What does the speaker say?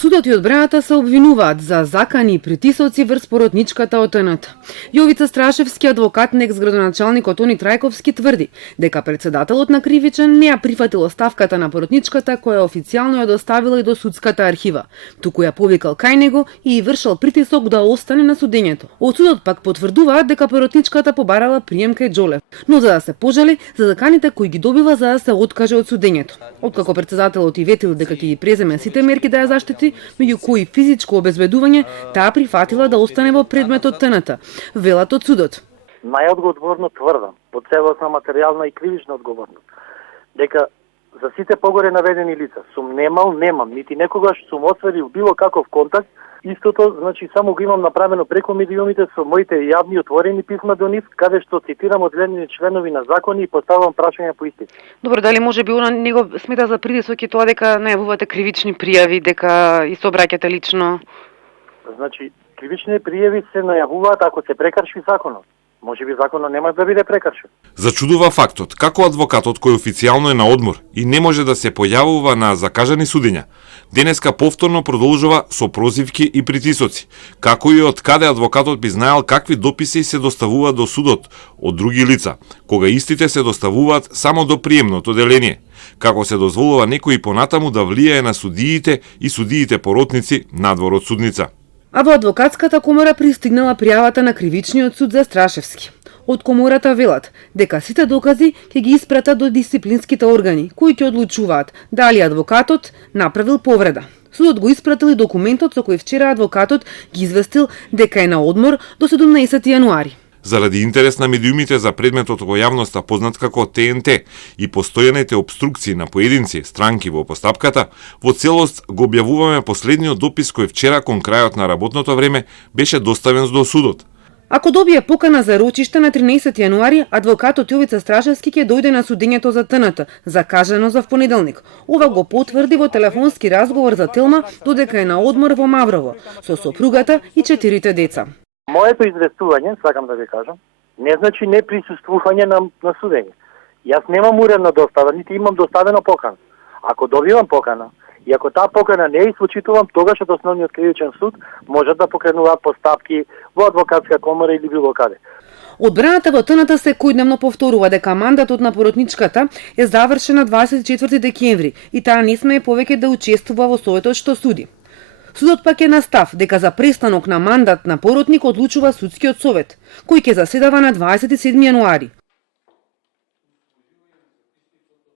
Судот и одбраната се обвинуваат за закани и притисоци врз поротничката од ТНТ. Јовица Страшевски, адвокат на екс-градоначалникот Тони Трајковски, тврди дека председателот на Кривичен не ја прифатил оставката на поротничката која официјално ја доставила и до судската архива, туку ја повикал кај него и вршал притисок да остане на судењето. Од судот пак потврдуваат дека поротничката побарала прием кај Џолев, но за да се пожали за заканите кои ги добива за да се откаже од судењето. Откако председателот и ветил дека ќе ги преземе сите мерки да ја заштити, меѓу кои физичко обезбедување, таа прифатила да остане во предметот ТНТ, велат од судот. Најодговорно тврдам, по целосна материјална и кривична одговорност, дека за сите погоре наведени лица сум немам, нити некогаш сум осварил било каков контакт. Истото, значи, само го имам направено преку медиумите со моите јавни отворени писма до нив, каде што цитирам одредени членови на закони и поставам прашања по исти. Добро, дали може би она него смета за притисок и тоа дека најавувате кривични пријави, дека и се обраќате лично? Значи, кривични пријави се најавуваат ако се прекрши законот. Може би законот нема да биде прекршен. Зачудува фактот како адвокатот кој официјално е на одмор и не може да се појавува на закажани судења, денеска повторно продолжува со прозивки и притисоци, како и од каде адвокатот би знаел какви дописи се доставуваат до судот од други лица, кога истите се доставуваат само до приемното деление, како се дозволува некој понатаму да влијае на судиите и судиите поротници надвор од судница. А во адвокатската комора пристигнала пријавата на кривичниот суд за Страшевски. Од комората велат дека сите докази ќе ги испратат до дисциплинските органи, кои ќе одлучуваат дали адвокатот направил повреда. Судот го испратил и документот со кој вчера адвокатот ги известил дека е на одмор до 17 јануари. Заради интерес на медиумите за предметот во јавноста познат како ТНТ и постојаните обструкции на поединци странки во постапката, во целост го објавуваме последниот допис кој вчера кон крајот на работното време беше доставен до судот. Ако добие покана за рочиште на 13 јануари, адвокатот Јовица Страшевски ќе дојде на судењето за ТНТ, закажано за впонеделник. Ова го потврди во телефонски разговор за Телма, додека е на одмор во Маврово, со сопругата и 4 деца. Моето известување, сакам да ви кажам, не значи не присуствување на судење. Јас немам уредна достава, нити имам доставена покана. Ако добивам покана, и ако таа покана не ја извочитувам, тогаш од Основниот кривичен суд можат да покренуваат постапки во адвокатска комора или било каде. Одбраната во ТНТ секојдневно повторува дека мандатот на поротничката е завршен на 24 декември и таа не смее повеќе да учествува во советот што суди. Судот пак е на став дека за престанок на мандат на поротник одлучува судскиот совет, кој ќе заседава на 27 јануари.